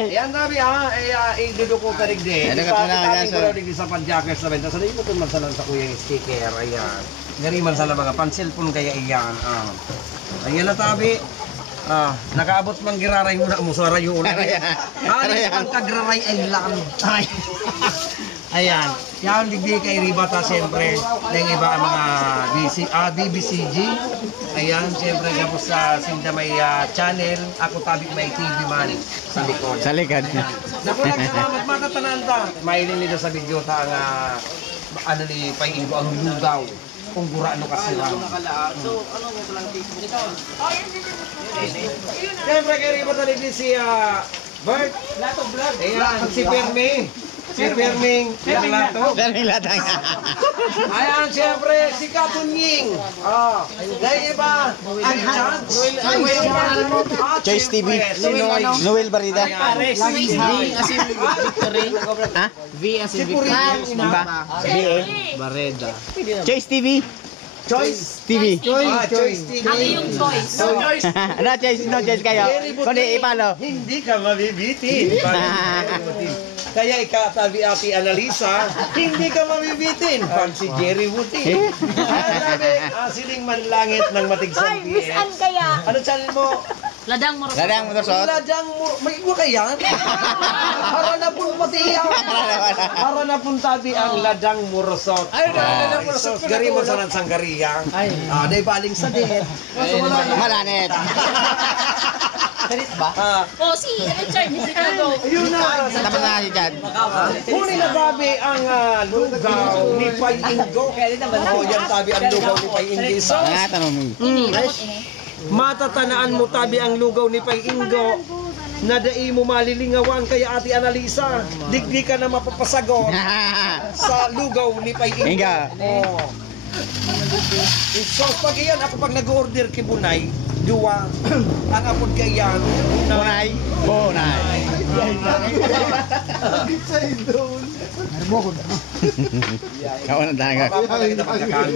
Yan nabi iduduko ka rigde. Ano ka tunaw ko rigde sa panjakers na benta. Sa mo man sa sa kuya sticker ayan. Ngari man sa mga panselpon kaya iyan. Ayan na tabi. Nakaabot mang giraray mo na mo sa rayo na. Ari ang kagraray ay lang. Ayan. Yan digdi kay Ribata siyempre. Ng iba ang mga BBCG. Ayan, siyempre tapos sa Sinda may channel. Ako tabi may TV man sa likod. Sa likod. Naku, nagsalamat matatananta. Mailin nito sa video ta ang ano ni Paiingo ang lugaw. Kung gura ano kasi lang. So, ano mo lang Facebook nito? Siyempre kay Ribata digdi si Bert. Lato vlog. Ayan, si Permi. Si Perming Lato. Perming Lato. Ayan, siyempre, si Kapunying. Dahil iba, ang Choice TV. Noel Barida. V as in Victory. Ha? V as in Victory. Bareda. Choice TV. Choice TV. Choice TV. Ako yung choice. No choice kayo. Kundi ipalo. Hindi ka mabibitin. Kaya ikatabi ati analisa, hindi ka mabibitin. Pag si Jerry Buti. Sabi, siling manlangit ng matigsan. Ay, Miss Ann kaya. Ano channel mo? Ladang mo. Ladang motorsot. Ladang mo. May iwa kaya? Para na po pati iyaw. Para na po tabi ang ladang murosot. Ay, ladang murosot. Gari mo sa nansang gariya. Day baling sa dit. Malanit. Sarit ba? Si Richard ni Chicago. Ayun na. Tapos na si Chad. Huli na tabi ang lugaw ni Paiingo. Yan tabi ang lugaw ni Paiingo. Nga tanong mo. Matatanaan mo tabi ang lugaw ni Paiingo. Nadai mo malilingawan kaya ati analisa. Digdi ka na mapapasagot sa lugaw ni Paiingo. Inga. So pag iyan ako pag nag-order kay Bunay, duwa ang apod kay yan. Bonay. Bonay. Kawan na tayo. Papapalagay na pagkakan.